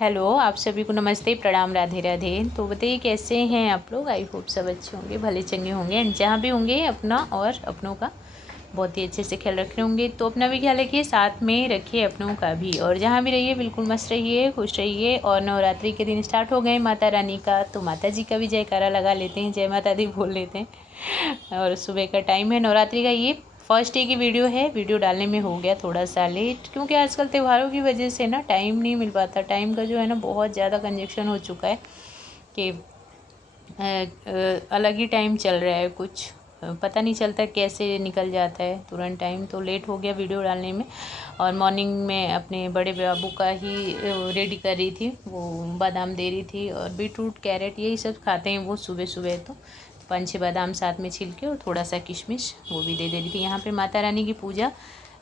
Hello, आप सभी को नमस्ते, प्रणाम, राधे राधे। तो बताइए कैसे हैं आप लोग। आई होप सब अच्छे होंगे, भले चंगे होंगे एंड जहाँ भी होंगे अपना और अपनों का बहुत ही अच्छे से ख्याल रख रहे होंगे। तो अपना भी ख्याल रखिए, साथ में रखिए अपनों का भी। और जहाँ भी रहिए बिल्कुल मस्त रहिए, खुश रहिए। और नवरात्रि के दिन स्टार्ट हो गए माता रानी का, तो माता जी का भी जयकारा लगा लेते हैं, जय माता दी बोल लेते हैं। और सुबह का टाइम है, नवरात्रि का ये फर्स्ट डे की वीडियो है। वीडियो डालने में हो गया थोड़ा सा लेट, क्योंकि आजकल त्योहारों की वजह से ना टाइम नहीं मिल पाता। टाइम का जो है ना बहुत ज़्यादा कंजक्शन हो चुका है कि अलग ही टाइम चल रहा है, कुछ पता नहीं चलता कैसे निकल जाता है तुरंत टाइम। तो लेट हो गया वीडियो डालने में। और मॉर्निंग में अपने बड़े बाबू का ही रेडी कर रही थी, वो बादाम दे रही थी। और बीटरूट कैरेट यही सब खाते हैं वो सुबह सुबह। तो 5-6 बादाम साथ में छिल के और थोड़ा सा किशमिश वो भी दे रही थी। यहाँ पे माता रानी की पूजा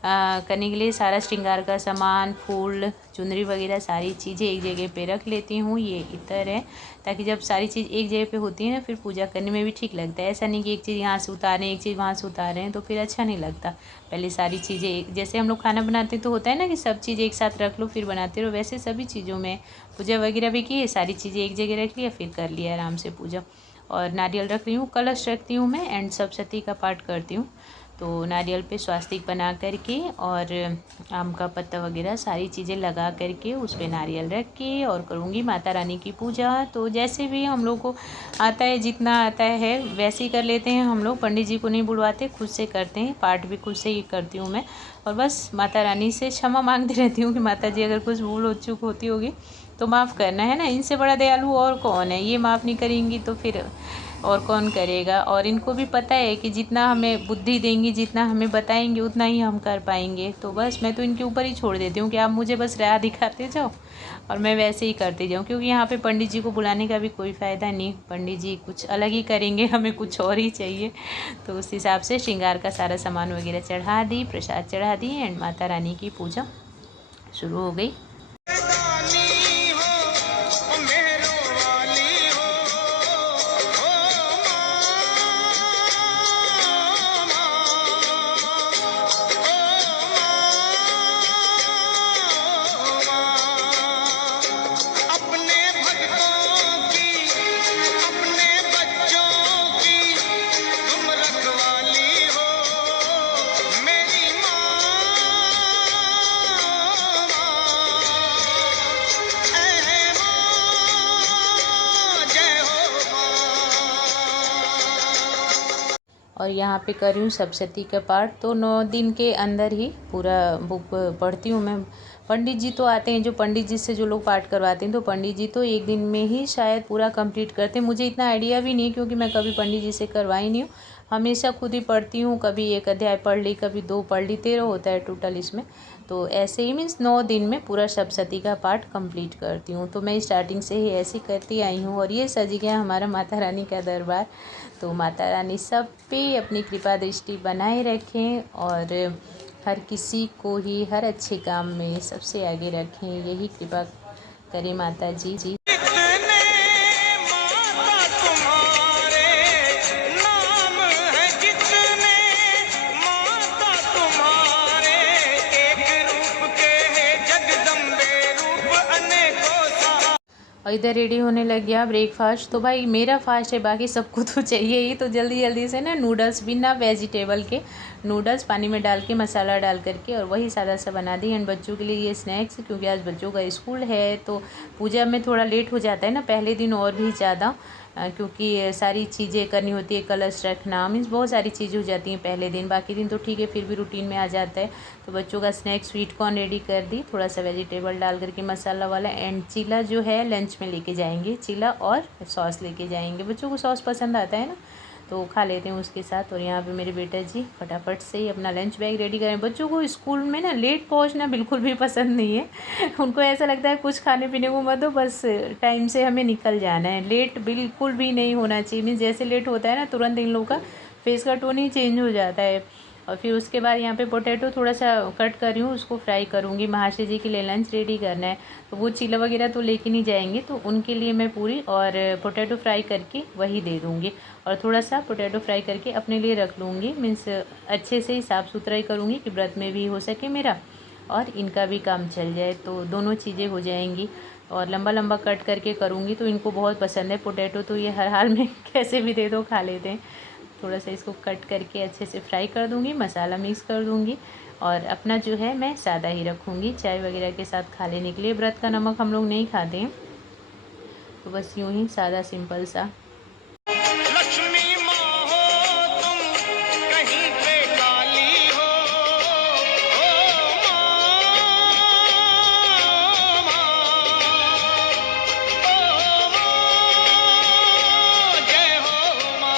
करने के लिए सारा श्रृंगार का सामान, फूल, चुनरी वगैरह सारी चीज़ें एक जगह पे रख लेती हूँ। ये इतर है, ताकि जब सारी चीज़ एक जगह पे होती है ना, फिर पूजा करने में भी ठीक लगता है। ऐसा नहीं कि एक चीज़ यहाँ से उतारें, एक चीज़ वहाँ से उतारें, तो फिर अच्छा नहीं लगता। पहले सारी चीज़ें, जैसे हम लोग खाना बनाते हैं तो होता है ना कि सब चीज़ एक साथ रख लो फिर बनाते रहो, वैसे सभी चीज़ों में पूजा वगैरह भी की, सारी चीज़ें एक जगह रख लिया, फिर कर लिया आराम से पूजा। और नारियल रख रही हूँ, कलश रखती हूँ मैं एंड सप्तशती का पाठ करती हूँ। तो नारियल पे स्वास्तिक बना करके और आम का पत्ता वगैरह सारी चीज़ें लगा करके उस पर नारियल रख के और करूँगी माता रानी की पूजा। तो जैसे भी हम लोग को आता है, जितना आता है वैसे ही कर लेते हैं हम लोग। पंडित जी को नहीं बुलवाते, खुद से करते हैं। पाठ भी खुद से ही करती हूँ मैं। और बस माता रानी से क्षमा मांगती रहती हूँ कि माता जी अगर कुछ भूल हो चूक होती होगी तो माफ़ करना, है ना। इनसे बड़ा दयालु और कौन है। ये माफ़ नहीं करेंगी तो फिर और कौन करेगा। और इनको भी पता है कि जितना हमें बुद्धि देंगी, जितना हमें बताएंगे, उतना ही हम कर पाएंगे। तो बस मैं तो इनके ऊपर ही छोड़ देती हूँ कि आप मुझे बस राह दिखाते जाओ और मैं वैसे ही करती जाऊँ। क्योंकि यहाँ पे पंडित जी को बुलाने का भी कोई फ़ायदा नहीं, पंडित जी कुछ अलग ही करेंगे, हमें कुछ और ही चाहिए। तो उस हिसाब से श्रृंगार का सारा सामान वगैरह चढ़ा दी, प्रसाद चढ़ा दी एंड माता रानी की पूजा शुरू हो गई। और यहाँ पे कर रही हूँ सप्तशती का पाठ। तो 9 दिन के अंदर ही पूरा बुक पढ़ती हूँ मैं। पंडित जी तो आते हैं, जो पंडित जी से जो लोग पाठ करवाते हैं, तो पंडित जी तो एक दिन में ही शायद पूरा कंप्लीट करते हैं। मुझे इतना आइडिया भी नहीं, क्योंकि मैं कभी पंडित जी से करवाई नहीं हूँ। हमेशा खुद ही पढ़ती हूँ, कभी एक अध्याय पढ़ ली, कभी 2 पढ़ ली, 13 होता है टोटल इसमें। तो ऐसे ही मीन्स 9 दिन में पूरा सप्तशती का पाठ कंप्लीट करती हूँ। तो मैं स्टार्टिंग से ही ऐसे करती आई हूँ। और ये सज गया हमारा माता रानी का दरबार। तो माता रानी सब पे अपनी कृपा दृष्टि बनाए रखें और हर किसी को ही हर अच्छे काम में सबसे आगे रखें, यही कृपा करें माता जी जी। और इधर रेडी होने लग गया ब्रेकफास्ट। तो भाई मेरा फास्ट है, बाकी सबको तो चाहिए ही। तो जल्दी जल्दी से ना नूडल्स, बिना वेजिटेबल के नूडल्स पानी में डाल के मसाला डाल करके और वही सादा सा बना दी। एंड बच्चों के लिए ये स्नैक्स, क्योंकि आज बच्चों का स्कूल है। तो पूजा में थोड़ा लेट हो जाता है ना, पहले दिन और भी ज़्यादा, क्योंकि सारी चीज़ें करनी होती है, कलश रखना, मीन्स बहुत सारी चीज़ें हो जाती हैं पहले दिन। बाकी दिन तो ठीक है, फिर भी रूटीन में आ जाता है। तो बच्चों का स्नैक स्वीट कॉर्न रेडी कर दी, थोड़ा सा वेजिटेबल डाल करके मसाला वाला। एंड चीला जो है लंच में लेके जाएंगे, चीला और सॉस लेके जाएंगे। बच्चों को सॉस पसंद आता है ना, तो खा लेते हैं उसके साथ। और यहाँ पे मेरे बेटा जी फटाफट से ही अपना लंच बैग रेडी करें। बच्चों को स्कूल में ना लेट पहुँचना बिल्कुल भी पसंद नहीं है। उनको ऐसा लगता है कुछ खाने पीने को मत दो, बस टाइम से हमें निकल जाना है। लेट बिल्कुल भी नहीं होना चाहिए। मीन्स जैसे लेट होता है ना, तुरंत इन लोगों का फेस का टोन ही चेंज हो जाता है। और फिर उसके बाद यहाँ पे पोटैटो थोड़ा सा कट कर रही हूँ, उसको फ्राई करूँगी। महाशय जी के लिए लंच रेडी करना है, तो वो चीला वगैरह तो लेके नहीं जाएंगे, तो उनके लिए मैं पूरी और पोटैटो फ्राई करके वही दे दूँगी। और थोड़ा सा पोटैटो फ्राई करके अपने लिए रख लूँगी। मीन्स अच्छे से ही साफ़ सुथरा ही करूँगी कि व्रत में भी हो सके मेरा और इनका भी काम चल जाए, तो दोनों चीज़ें हो जाएंगी। और लंबा लंबा कट करके करूँगी तो इनको बहुत पसंद है पोटैटो, तो ये हर हाल में कैसे भी दे दो खा लेते हैं। थोड़ा सा इसको कट करके अच्छे से फ्राई कर दूँगी, मसाला मिक्स कर दूँगी और अपना जो है मैं सादा ही रखूँगी चाय वगैरह के साथ खा लेने के लिए। व्रत का नमक हम लोग नहीं खाते हैं, तो बस यूँ ही सादा सिंपल सा। लक्ष्मी माँ हो तुम, कहीं पे काली हो, ओ माँ, जय हो माँ।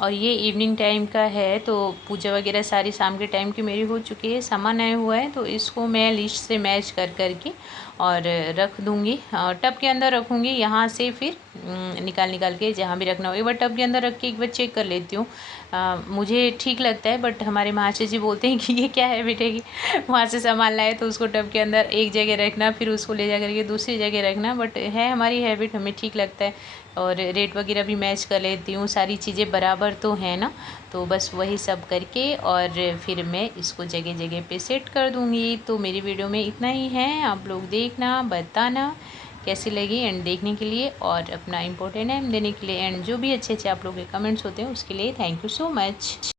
और ये इवनिंग टाइम का है, तो पूजा वगैरह सारी शाम के टाइम की मेरी हो चुकी है। सामान आया हुआ है तो इसको मैं लिस्ट से मैच कर करके और रख दूँगी, और टब के अंदर रखूँगी। यहाँ से फिर निकाल निकाल के जहाँ भी रखना हो एक बार टब के अंदर रख के एक बार चेक कर लेती हूँ। मुझे ठीक लगता है, बट हमारे महाशय जी बोलते हैं कि ये क्या है बेटे की वहाँ से सामान लाए तो उसको टब के अंदर एक जगह रखना, फिर उसको ले जा करके दूसरी जगह रखना। बट है हमारी हैबिट, हमें ठीक लगता है। और रेट वगैरह भी मैच कर लेती हूँ, सारी चीज़ें बराबर तो है ना, तो बस वही सब करके और फिर मैं इसको जगह जगह पे सेट कर दूँगी। तो मेरी वीडियो में इतना ही है, आप लोग देखना, बताना कैसी लगी एंड देखने के लिए और अपना इम्पोर्टेंट टाइम देने के लिए, एंड जो भी अच्छे अच्छे आप लोग के कमेंट्स होते हैं उसके लिए थैंक यू सो मच।